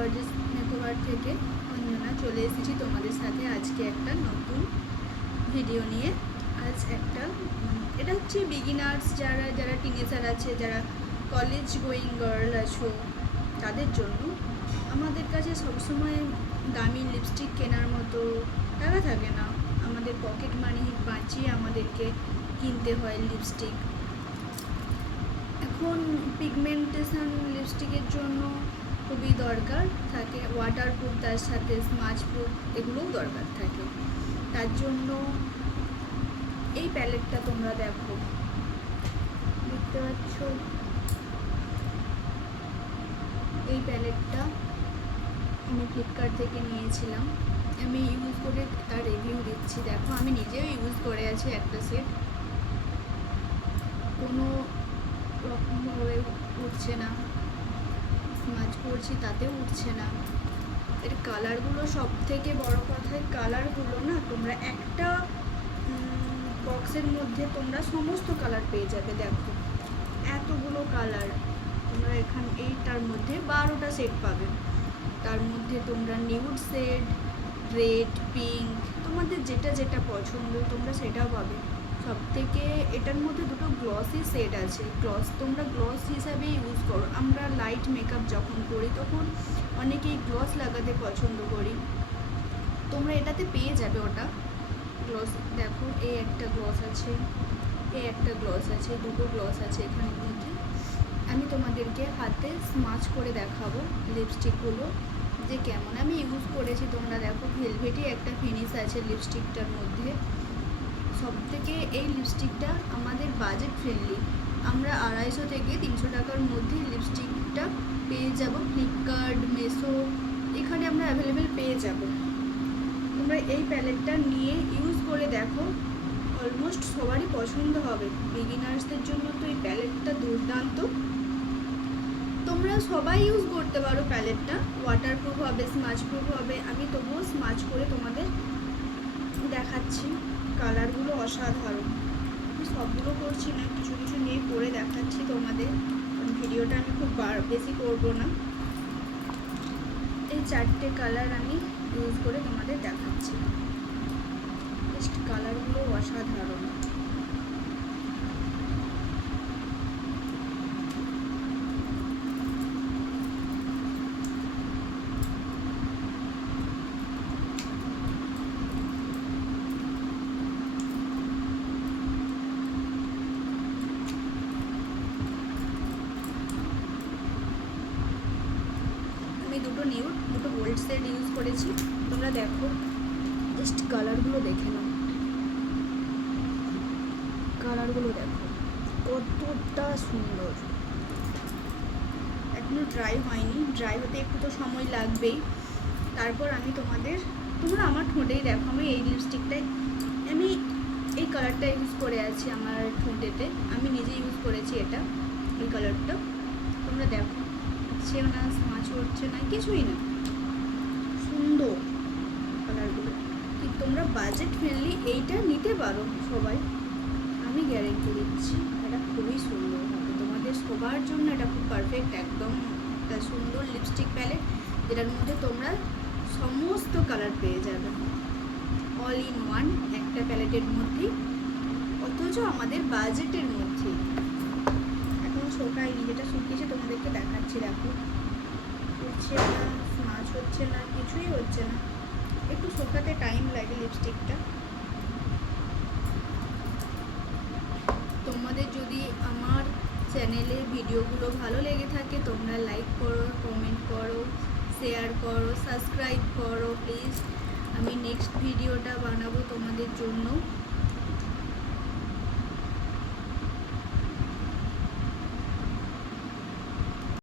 Gorgeous makeover থেকে অঞ্জনা চলে এসেছি তোমাদের সাথে আজকে একটা নতুন ভিডিও নিয়ে। আজ এটা হচ্ছে বিগিনার্স, যারা টিনেজার আছে, যারা কলেজ গোয়িং গার্ল আছো তাদের জন্য। আমাদের কাছে সবসময় দামি লিপস্টিক কেনার মতো টাকা থাকে না, আমাদের পকেট মানি বাঁচিয়ে আমাদেরকে কিনতে হয় লিপস্টিক। এখন পিগমেন্টেশন লিপস্টিকের জন্য খুবই দরকার থাকে, ওয়াটারপ্রুফ, তার সাথে স্মাচ প্রুফ এগুলোও দরকার থাকে। তার জন্য এই প্যালেটটা তোমরা দেখতে পাচ্ছ, এই প্যালেটটা আমি ফ্লিপকার্ট থেকে নিয়েছিলাম। আমি ইউজ করে তার রিভিউ দিচ্ছি। দেখো, আমি নিজেও ইউজ করে আছি একটা সেট, কোনো রকমভাবে উঠছে না, স্মাচ করছি তাতেও উঠছে না। এর কালারগুলো, সব থেকে বড় কথা, কালারগুলো না তোমরা একটা বক্সের মধ্যে তোমরা সমস্ত কালার পেয়ে যাবে। দেখো এতগুলো কালার তোমরা এইটার মধ্যে 12টা সেট পাবে। তার মধ্যে তোমরা নিউড শেড, রেড, পিঙ্ক, তোমাদের যেটা যেটা পছন্দ তোমরা সেটাও পাবে। সব থেকে এটার মধ্যে দুটো গ্লসি সেট আছে, তোমরা গ্লস হিসাবে ইউজ করো। আমরা লাইট মেকআপ যখন করি তখন অনেকেই গ্লস লাগাতে পছন্দ করি, তোমরা এটাতে পেয়ে যাবে ওটা গ্লস। দেখো এই একটা গ্লস আছে, এই একটা গ্লস আছে, দুটো গ্লস আছে এখানের মধ্যে। আমি তোমাদেরকে হাতে স্মাচ করে দেখাবো লিপস্টিকগুলো যে কেমন আমি ইউজ করেছি। তোমরা দেখো ভেলভেটি একটা ফিনিশ আছে লিপস্টিকটার মধ্যে। সব থেকে এই লিপস্টিকটা আমাদের বাজেট ফ্রেন্ডলি, আমরা 250 থেকে 300 টাকার মধ্যে লিপস্টিকটা পেয়ে যাব। ফ্লিপকার্ট, মেশো, এখানে আমরা অ্যাভেলেবেল পেয়ে যাব। তোমরা এই প্যালেটটা নিয়ে ইউজ করে দেখো, অলমোস্ট সবারই পছন্দ হবে। বিগিনার্সদের জন্য তো এই প্যালেটটা দুর্দান্ত, তোমরা সবাই ইউজ করতে পারো প্যালেটটা। ওয়াটারপ্রুফ হবে, স্মাচ প্রুফ হবে। আমি তবুও স্মাচ করে তোমাদের দেখাচ্ছি। কালারগুলো অসাধারণ, আমি সবগুলো করছি না, কিছু কিছু নিয়ে করে দেখাচ্ছি তোমাদের, কারণ ভিডিওটা আমি খুব বেশি করব না। এই 4টে কালার আমি ইউজ করে তোমাদের দেখাচ্ছি। জাস্ট কালারগুলো অসাধারণ। আমি দুটো গোল্ড শেড ইউজ করেছি। তোমরা দেখো, জাস্ট কালারগুলো দেখে নাও, কালারগুলো দেখো কতটা সুন্দর। এখনো ড্রাই হয়নি, ড্রাই হতে একটু তো সময় লাগবেই। তারপর আমি তোমরা আমার ঠোঁটেই দেখো, আমি এই লিপস্টিকটাই, আমি এই কালারটা ইউজ করে আছি আমার ঠোঁটেতে। আমি নিজে ইউজ করেছি এই কালারটা। তোমরা দেখো, হচ্ছেও না, স্মাচ হচ্ছে না, কিছুই না, সুন্দর কালারগুলো। কিন্তু তোমরা বাজেট ফ্রেন্ডলি এইটা নিতে পারো সবাই, আমি গ্যারেন্টি দিচ্ছি। এটা খুবই সুন্দর হবে তোমাদের সবার জন্য, এটা খুব পারফেক্ট, একদম একটা সুন্দর লিপস্টিক প্যালেট, যেটার মধ্যে তোমরা সমস্ত কালার পেয়ে যাবে অল ইন ওয়ান একটা প্যালেটের মধ্যেই, অথচ আমাদের বাজেটের মধ্যেই। এখন শোকায়নি, যেটা শুকিয়েছে তোমাদেরকে দেখাচ্ছি। দেখো হচ্ছে না, স্মাচ হচ্ছে না, কিছুই হচ্ছে না, একটু শোকাতে টাইম লাগে লিপস্টিকটা। তোমাদের যদি আমার চ্যানেলে ভিডিওগুলো ভালো লেগে থাকে তোমরা লাইক করো, কমেন্ট করো, শেয়ার করো, সাবস্ক্রাইব করো প্লিজ। আমি নেক্সট ভিডিওটা বানাবো তোমাদের